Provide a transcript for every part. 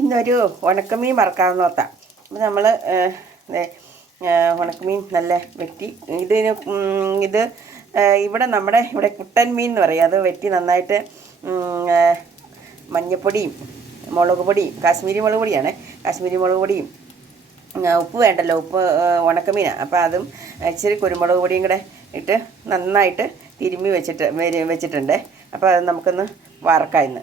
ഇന്നൊരു ഉണക്കമീൻ വറക്കാമെന്ന് ഓർത്താം. അപ്പോൾ നമ്മൾ ഉണക്കമീൻ നല്ല വെട്ടി. ഇതിന് ഇത് ഇവിടെ നമ്മുടെ ഇവിടെ കുട്ടൻ മീൻ എന്ന് പറയും. അത് വെട്ടി നന്നായിട്ട് മഞ്ഞപ്പൊടിയും മുളക് പൊടിയും കാശ്മീരി മുളക് പൊടിയാണ്. കാശ്മീരി മുളക് പൊടിയും ഉപ്പ് വേണ്ടല്ലോ. ഉപ്പ് ഉണക്കമീനാണ് അപ്പോൾ അതും ഇച്ചിരി കുരുമുളക് പൊടിയും കൂടെ ഇട്ട് നന്നായിട്ട് തിരുമ്മി വെച്ചിട്ട് വെച്ചിട്ടുണ്ട്. അപ്പോൾ അത് നമുക്കൊന്ന് വറക്കാം ഇന്ന്.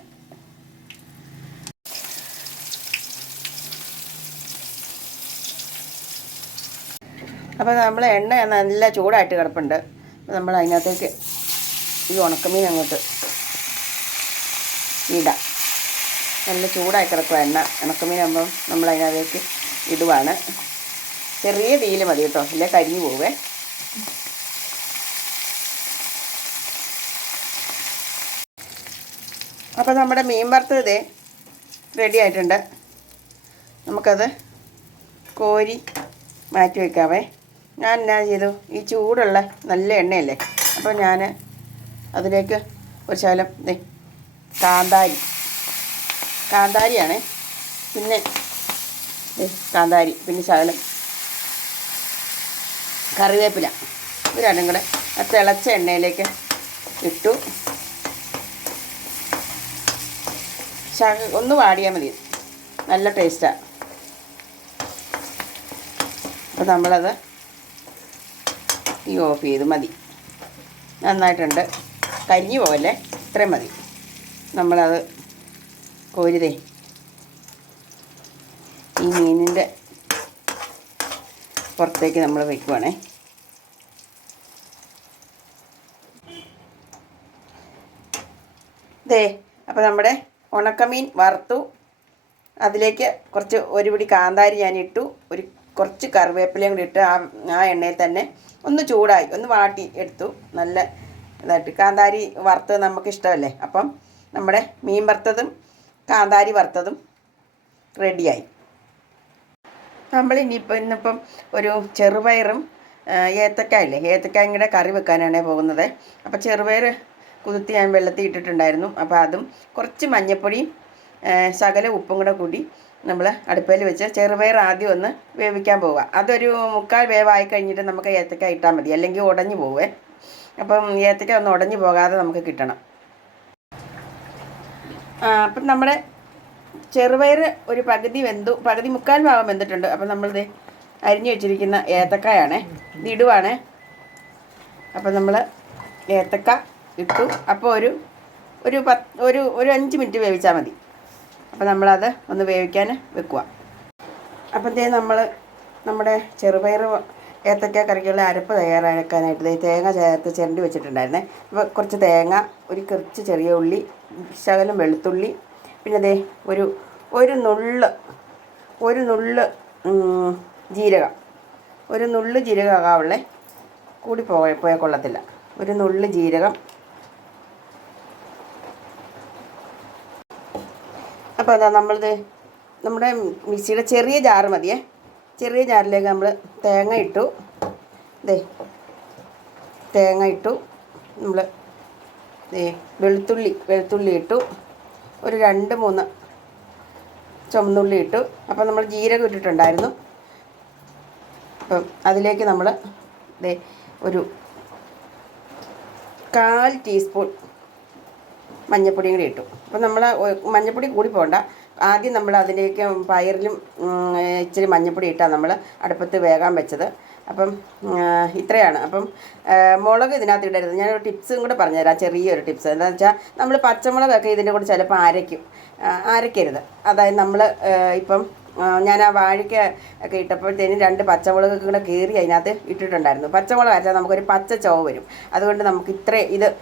അപ്പോൾ നമ്മൾ എണ്ണ നല്ല ചൂടായിട്ട് കിടപ്പുണ്ട്. നമ്മൾ അതിനകത്തേക്ക് ഈ ഉണക്കമീൻ അങ്ങോട്ട് ഇടാം. നല്ല ചൂടായി കിടക്കുക എണ്ണ. ഉണക്കമീൻ ആകുമ്പം നമ്മൾ അതിനകത്തേക്ക് ഇടുവാണ്. ചെറിയ തീയിൽ മതി കേട്ടോ. അല്ലേ കരിഞ്ഞു പോവേ. അപ്പോൾ നമ്മുടെ മീൻ വറുത്തത് റെഡി ആയിട്ടുണ്ട്. നമുക്കത് കോരി മാറ്റി വയ്ക്കാവേ ഞാൻ എന്നാ ചെയ്തു? ഈ ചൂടുള്ള നല്ല എണ്ണയല്ലേ? അപ്പോൾ ഞാൻ അതിലേക്ക് ഒരു ശകലം കാന്താരി. കാന്താരിയാണ്. പിന്നെ കാന്താരി പിന്നെ ശകലം കറിവേപ്പില. ഇത് കൂടെ ആ തിളച്ച എണ്ണയിലേക്ക് ഇട്ടു. ഒന്ന് വാടിയാൽ മതി. നല്ല ടേസ്റ്റാണ് അപ്പോൾ നമ്മളത് ഈ ഓഫ് ചെയ്ത് മതി. നന്നായിട്ടുണ്ട്. കഞ്ഞി പോലെ ഇത്രയും മതി. നമ്മളത് കോരിതേ. ഈ മീനിന്റെ പുറത്തേക്ക് നമ്മൾ വയ്ക്കുവാണേ ദേ അപ്പോൾ നമ്മുടെ ഉണക്കമീൻ വറുത്തു. അതിലേക്ക് കുറച്ച് ഒരു പിടി കാന്താരി ഞാൻ ഇട്ടു കുറച്ച് കറിവേപ്പിലയും കൂടി ഇട്ട് ആ ആ എണ്ണയിൽ തന്നെ ഒന്ന് ചൂടായി ഒന്ന് വാട്ടി എടുത്തു. നല്ല ഇതായിട്ട്. കാന്താരി വറുത്തത് നമുക്ക് ഇഷ്ടമല്ലേ? അപ്പം നമ്മുടെ മീൻ വറുത്തതും കാന്താരി വറുത്തതും റെഡിയായി. നമ്മൾ ഇനിയിപ്പോൾ ഇന്നിപ്പം ഒരു ചെറുപയറും ആ, ഏത്തക്കായില്ലേ? ഏത്തക്കായും കൂടെ കറി വെക്കാനാണ് പോകുന്നത്. അപ്പോൾ ചെറുപയർ കുതിർത്തി ഞാൻ വെള്ളത്തിൽ ഇട്ടിട്ടുണ്ടായിരുന്നു. അപ്പോൾ അതും കുറച്ച് മഞ്ഞൾപ്പൊടിയും ആ, ശകല ഉപ്പും കൂടെ കൂടി നമ്മൾ അടുപ്പയിൽ വെച്ച് ചെറുപയർ ആദ്യം ഒന്ന് വേവിക്കാൻ പോവുക അതൊരു മുക്കാൽ വേവായി കഴിഞ്ഞിട്ട് നമുക്ക് ഏത്തക്ക ഇട്ടാൽ മതി. അല്ലെങ്കിൽ ഉടഞ്ഞു പോവേ. അപ്പം ഏത്തക്ക ഒന്ന് ഉടഞ്ഞു പോകാതെ നമുക്ക് കിട്ടണം. അപ്പം നമ്മുടെ ചെറുപയർ ഒരു പകുതി വെന്തു പകുതി മുക്കാൽ ഭാഗം വെന്തിട്ടുണ്ട്. അപ്പം നമ്മളിത് അരിഞ്ഞു വെച്ചിരിക്കുന്ന ഏത്തക്കായാണേ ഇത് ഇടുവാണേ. അപ്പം നമ്മൾ ഏത്തക്ക ഇട്ടു. അപ്പോൾ ഒരു ഒരു പത്ത് ഒരു ഒരു അഞ്ച് മിനിറ്റ് വേവിച്ചാൽ മതി. അപ്പം നമ്മളത് ഒന്ന് വേവിക്കാൻ വെക്കുക. അപ്പം ദേ നമ്മൾ നമ്മുടെ ചെറുപയർ ഏത്തക്ക കറിക്കുള്ള അരപ്പ് തയ്യാറാക്കാനായിട്ട് തേങ്ങ ചേർത്ത് ചിരണ്ടി വെച്ചിട്ടുണ്ടായിരുന്നേ. അപ്പോൾ കുറച്ച് തേങ്ങ ഒരു കുറച്ച് ചെറിയ ഉള്ളി ശകലം വെളുത്തുള്ളി പിന്നെ ദേ ഒരു ഒരു നുള്ള് ഒരു നുള്ള് ജീരകം. ഒരു നുള്ള് ജീരകമാകാവുള്ളേ കൂടി പോയ പോയ കൊള്ളത്തില്ല. ഒരു നുള്ള് ജീരകം അപ്പോൾ അതാ നമ്മളിത് നമ്മുടെ മിക്സിയുടെ ചെറിയ ജാറ് മതിയേ. ചെറിയ ജാറിലേക്ക് നമ്മൾ തേങ്ങ ഇട്ടു. ദേ തേങ്ങ ഇട്ടു. നമ്മൾ ദേ വെളുത്തുള്ളി വെളുത്തുള്ളി ഇട്ടു. ഒരു രണ്ട് മൂന്ന് ചുമന്നുള്ളി ഇട്ടു. അപ്പം നമ്മൾ ജീരകം ഇട്ടിട്ടുണ്ടായിരുന്നു. അപ്പം അതിലേക്ക് നമ്മൾ ദേ ഒരു കാൽ ടീസ്പൂൺ മഞ്ഞപ്പൊടിയും കൂടി ഇട്ടു. അപ്പോൾ നമ്മൾ മഞ്ഞപ്പൊടി കൂടി പോകണ്ട ആദ്യം നമ്മൾ അതിലേക്ക് പയറിലും ഇച്ചിരി മഞ്ഞപ്പൊടി ഇട്ടാണ് നമ്മൾ അടുപ്പത്ത് വേകാൻ വെച്ചത്. അപ്പം ഇത്രയാണ്. അപ്പം മുളക് ഇതിനകത്ത് ഇടരുത്. ഞാനൊരു ടിപ്സും കൂടെ പറഞ്ഞുതരാം. ചെറിയൊരു ടിപ്സ്. എന്താണെന്ന് വെച്ചാൽ നമ്മൾ പച്ചമുളകൊക്കെ ഇതിന്റെ കൂടെ ചിലപ്പോൾ അരയ്ക്കും. അരയ്ക്കരുത്. അതായത് നമ്മൾ ഇപ്പം ഞാൻ ആ വാഴയ്ക്ക ഒക്കെ ഇട്ടപ്പോഴത്തേനും രണ്ട് പച്ചമുളക് കൂടെ കീറി അതിനകത്ത് ഇട്ടിട്ടുണ്ടായിരുന്നു. പച്ചമുളക് അരച്ചാൽ നമുക്കൊരു പച്ച ചുവ വരും. അതുകൊണ്ട് നമുക്ക് ഇത്ര ഇത്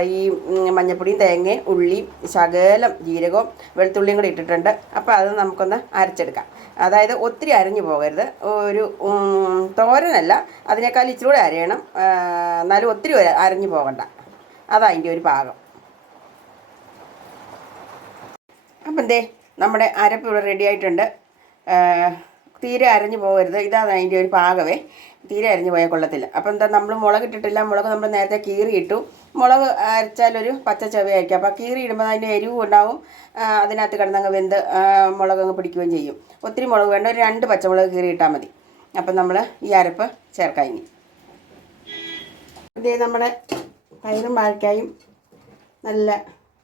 ഈ മഞ്ഞപ്പൊടിയും തേങ്ങയും ഉള്ളിയും ശകലം ജീരകവും വെളുത്തുള്ളിയും കൂടെ ഇട്ടിട്ടുണ്ട്. അപ്പോൾ അത് നമുക്കൊന്ന് അരച്ചെടുക്കാം. അതായത് ഒത്തിരി അരഞ്ഞു പോകരുത്. ഒരു തോരനല്ല അതിനേക്കാൾ ഇച്ചിരി കൂടെ അരയണം. എന്നാലും ഒത്തിരി അര- അരഞ്ഞു പോകണ്ട. അതാ അതിന്റെ ഒരു പാകം അപ്പം എന്തേ നമ്മുടെ അരപ്പ് ഇവിടെ റെഡി ആയിട്ടുണ്ട്. തീരെ അരഞ്ഞു പോകരുത്. ഇതാണ് അതിന്റെ ഒരു പാകവേ. തീരെ അരഞ്ഞു പോയാൽ കൊള്ളത്തില്ല. അപ്പം എന്താ നമ്മൾ മുളക് ഇട്ടിട്ടില്ല. മുളക് നമ്മൾ നേരത്തെ കീറി ഇട്ടു മുളക് അരച്ചാലൊരു പച്ച ചവയായിരിക്കും. അപ്പോൾ കീറി ഇടുമ്പോൾ അതിന്റെ എരിവും ഉണ്ടാവും അതിനകത്ത് കിടന്നങ്ങ് വെന്ത് മുളക് അങ്ങ് പിടിക്കുകയും ചെയ്യും. ഒത്തിരി മുളക് വേണ്ട. ഒരു രണ്ട് പച്ചമുളക് കീറി ഇട്ടാൽ മതി. അപ്പം നമ്മൾ ഈ അരപ്പ് ചേർക്കാം ഇനി. ഇതേ നമ്മുടെ പയറും വാഴക്കായും നല്ല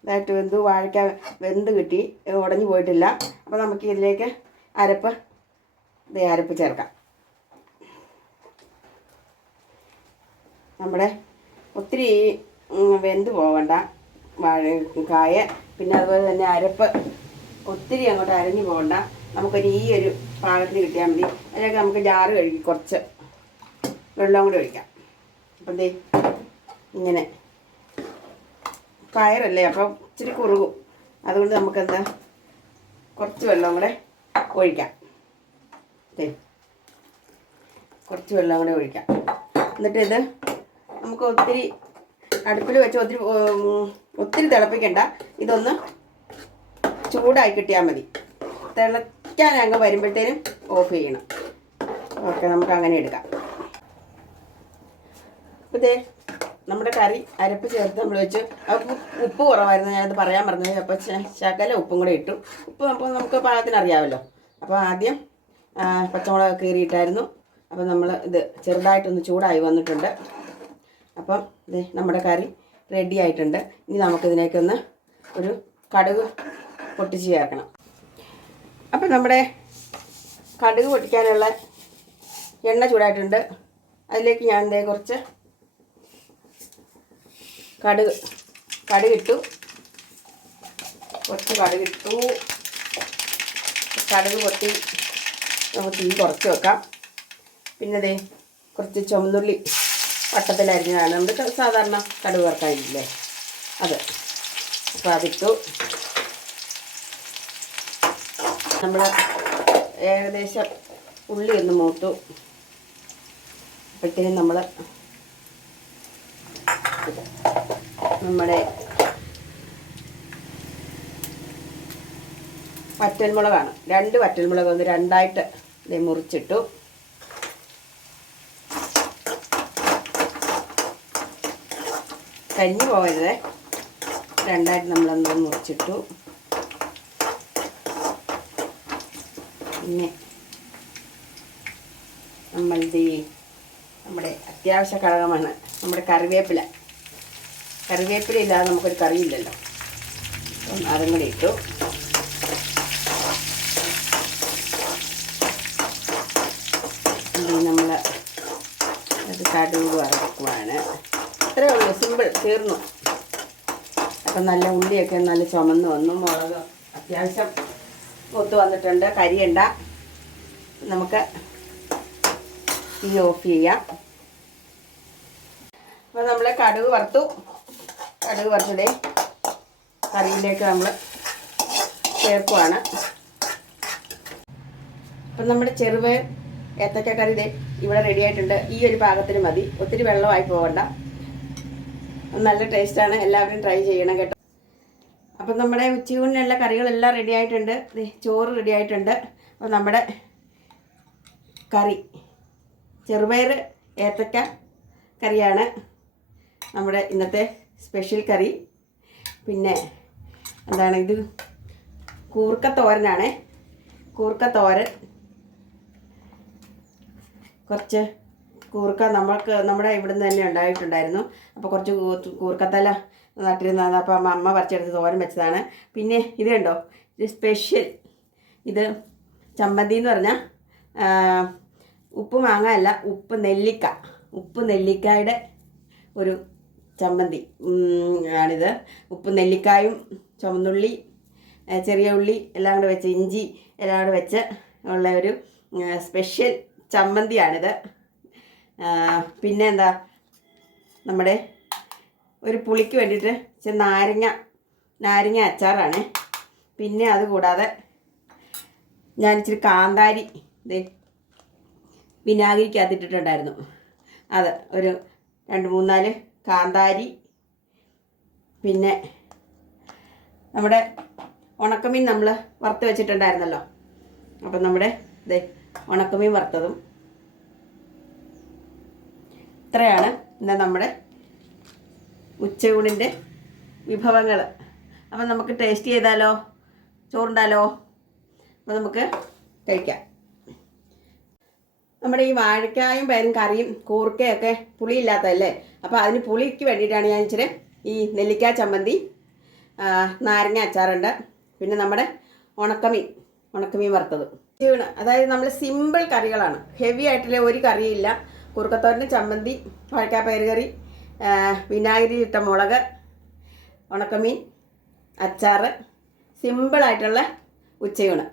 ഇതായിട്ട് വെന്തു. വാഴക്ക വെന്ത് കിട്ടി. ഉടഞ്ഞു പോയിട്ടില്ല. അപ്പോൾ നമുക്ക് ഇതിലേക്ക് അരപ്പ്. ഇതേ അരപ്പ് ചേർക്കാം. നമ്മുടെ ഒത്തിരി വെന്ത് പോകണ്ട വാഴ കായ പിന്നെ അതുപോലെ തന്നെ അരപ്പ് ഒത്തിരി അങ്ങോട്ട് അരഞ്ഞു പോകണ്ട നമുക്കൊരു ഈ ഒരു പാകത്തിന് കിട്ടിയാൽ മതി. അതിലേക്ക് നമുക്ക് ജാറ് കഴുകി കുറച്ച് വെള്ളം കൂടി ഒഴിക്കാം. അപ്പം ദേ ഇങ്ങനെ. കയറല്ലേ അപ്പം ഇച്ചിരി കുറുകും. അതുകൊണ്ട് നമുക്കെന്താ കുറച്ച് വെള്ളം കൂടെ ഒഴിക്കാം. കുറച്ച് വെള്ളം കൂടെ ഒഴിക്കാം. എന്നിട്ട് ഇത് നമുക്ക് ഒത്തിരി അടുപ്പിൽ വെച്ച് ഒത്തിരി ഒത്തിരി തിളപ്പിക്കണ്ട. ഇതൊന്ന് ചൂടായി കിട്ടിയാൽ മതി. തിളയ്ക്കാൻ അങ്ങ് വരുമ്പോഴത്തേനും ഓഫ് ചെയ്യണം. ഓക്കെ നമുക്ക് അങ്ങനെ എടുക്കാം. ഇതേ നമ്മുടെ കറി അരപ്പ് ചേർത്ത് നമ്മൾ വെച്ച്. ഉപ്പ് കുറവായിരുന്നു ഞാനത് പറയാൻ പറഞ്ഞത് അപ്പോൾ ശകല ഉപ്പും കൂടെ ഇട്ടു. ഉപ്പ് അപ്പോൾ നമുക്ക് പാകത്തിന് അറിയാമല്ലോ. അപ്പോൾ ആദ്യം പച്ചമുളക് കീറിയിട്ടായിരുന്നു. അപ്പോൾ നമ്മൾ ഇത് ചെറുതായിട്ടൊന്ന് ചൂടായി വന്നിട്ടുണ്ട്. അപ്പം ഇത് നമ്മുടെ കറി റെഡി ആയിട്ടുണ്ട്. ഇനി നമുക്കിതിനേക്കൊന്ന് ഒരു കടുക് പൊട്ടിച്ച് ചേർക്കണം. അപ്പം നമ്മുടെ കടുക് പൊട്ടിക്കാനുള്ള എണ്ണ ചൂടായിട്ടുണ്ട്. അതിലേക്ക് ഞാൻ ദേ കുറച്ച് കടുക് കടുകിട്ടു. കുറച്ച് കടുകിട്ടു. കടുക് പൊട്ടി നമുക്ക് തീ കുറച്ച് വെക്കാം. പിന്നെ ദേ കുറച്ച് ചുമന്നുള്ളി വട്ടത്തിലരിഞ്ഞതാണ്. നമ്മൾ സാധാരണ കടുക് വറുക്കാനില്ലേ? അത്. അപ്പോൾ അതിട്ടു. നമ്മൾ ഏകദേശം ഉള്ളി ഒന്ന് മൂത്തു. അപ്പോഴത്തേനും നമ്മൾ നമ്മുടെ വറ്റൽമുളകാണ്. രണ്ട് വറ്റൽമുളക് ഒന്ന് രണ്ടായിട്ട് ഇത് മുറിച്ചിട്ടു. കരിഞ്ഞു പോകരുത്. രണ്ടായിട്ട് നമ്മളൊന്ന് മുറിച്ചിട്ടു. പിന്നെ നമ്മളിത് നമ്മുടെ അത്യാവശ്യ ഘടകമാണ് നമ്മുടെ കറിവേപ്പില. കറിവേപ്പില ഇല്ലാതെ നമുക്കൊരു കറിയില്ലല്ലോ. അതും കൂടി ഇട്ടു ഇനി നമ്മൾ അത് കടുക് വറക്കുവാണ് ഇത്രയേ ഉള്ളൂ സിമ്പിൾ തീർന്നു. അപ്പം നല്ല ഉള്ളിയൊക്കെ നല്ല ചുമന്ന് വന്നു. മുളക് അത്യാവശ്യം ഒത്തു വന്നിട്ടുണ്ട്. കരിയണ്ട. നമുക്ക് തീ ഓഫ് ചെയ്യാം. അപ്പോൾ നമ്മൾ കടുക് വറുത്തു. കടുക് വറുത്തതേ കറിയിലേക്ക് നമ്മൾ ചേർക്കുവാണ്. അപ്പം നമ്മുടെ ചെറുപയർ ഏത്തക്ക കറി ദേ ഇവിടെ റെഡി ആയിട്ടുണ്ട്. ഈ ഒരു പാകത്തിന് മതി. ഒത്തിരി വെള്ളമായി പോകണ്ട നല്ല ടേസ്റ്റാണ് എല്ലാവരും ട്രൈ ചെയ്യണം കേട്ടോ. അപ്പം നമ്മുടെ ഉച്ചയൂണിനുള്ള കറികളെല്ലാം റെഡി ആയിട്ടുണ്ട്. ചോറ് റെഡി ആയിട്ടുണ്ട്. അപ്പോൾ നമ്മുടെ കറി. ചെറുപയർ ഏത്തക്ക കറിയാണ് നമ്മുടെ ഇന്നത്തെ സ്പെഷ്യൽ കറി. പിന്നെ എന്താണ് ഇത്? കൂർക്ക തോരനാണ് കുറച്ച് കൂർക്ക നമ്മൾക്ക് നമ്മുടെ ഇവിടുന്ന് തന്നെ ഉണ്ടായിട്ടുണ്ടായിരുന്നു. അപ്പോൾ കുറച്ച് കൂർക്കത്തല നട്ടിരുന്നതാണ്. അപ്പോൾ അമ്മ പറിച്ചെടുത്ത് തോരൻ വെച്ചതാണ്. പിന്നെ ഇത് കണ്ടോ? ഇത് സ്പെഷ്യൽ ഇത് ചമ്മന്തി എന്ന് പറഞ്ഞാൽ ഉപ്പ് മാങ്ങ അല്ല ഉപ്പ് നെല്ലിക്ക. ഉപ്പ് നെല്ലിക്കായുടെ ഒരു ചമ്മന്തി. ആണിത്. ഉപ്പ് നെല്ലിക്കായും ചുമന്നുള്ളി ചെറിയ ഉള്ളി എല്ലാം കൂടെ വെച്ച് ഇഞ്ചി എല്ലാം കൂടെ വെച്ച് ഉള്ള ഒരു സ്പെഷ്യൽ ചമ്മന്തിയാണിത്. പിന്നെ എന്താ നമ്മുടെ ഒരു പുളിക്ക് വേണ്ടിയിട്ട് നാരങ്ങ നാരങ്ങ അച്ചാറാണ്. പിന്നെ അതുകൂടാതെ ഞാൻ ഇച്ചിരി കാന്താരി ഇതേ വിനാഗിരിക്കകത്ത് ഇട്ടിട്ടുണ്ടായിരുന്നു. അത് ഒരു രണ്ട് മൂന്നാൽ കാന്താരി പിന്നെ നമ്മുടെ ഉണക്കമീൻ നമ്മൾ വറുത്ത് വെച്ചിട്ടുണ്ടായിരുന്നല്ലോ. അപ്പം നമ്മുടെ ദേ ഉണക്കമീൻ വറുത്തതും. ഇത്രയാണ് ഇന്ന് നമ്മുടെ ഉച്ചയൂണിന്റെ വിഭവങ്ങൾ. അപ്പം നമുക്ക് ടേസ്റ്റ് ചെയ്താലോ? ചോറുണ്ടാലോ? അപ്പം നമുക്ക് കഴിക്കാം. നമ്മുടെ ഈ വാഴക്കായും പയറും കറിയും കൂർക്കയൊക്കെ പുളിയില്ലാത്തതല്ലേ? അപ്പോൾ അതിന് പുളിക്ക് വേണ്ടിയിട്ടാണ് ഞാൻ ഇച്ചിരി ഈ നെല്ലിക്ക ചമ്മന്തി നാരങ്ങ അച്ചാറുണ്ട്. പിന്നെ നമ്മുടെ ഉണക്കമീൻ ഉണക്കമീൻ വറുത്തത്. ചീണ് അതായത് നമ്മൾ സിമ്പിൾ കറികളാണ്. ഹെവി ആയിട്ടുള്ള ഒരു കറിയില്ല. കുറുക്കത്തോരന് ചമ്മന്തി വാഴക്കാപ്പയർ കറി ആ, വിനാഗിരി ഇട്ട മുളക് ഉണക്കമീൻ അച്ചാറ് സിമ്പിളായിട്ടുള്ള ഉച്ചയൂണ്.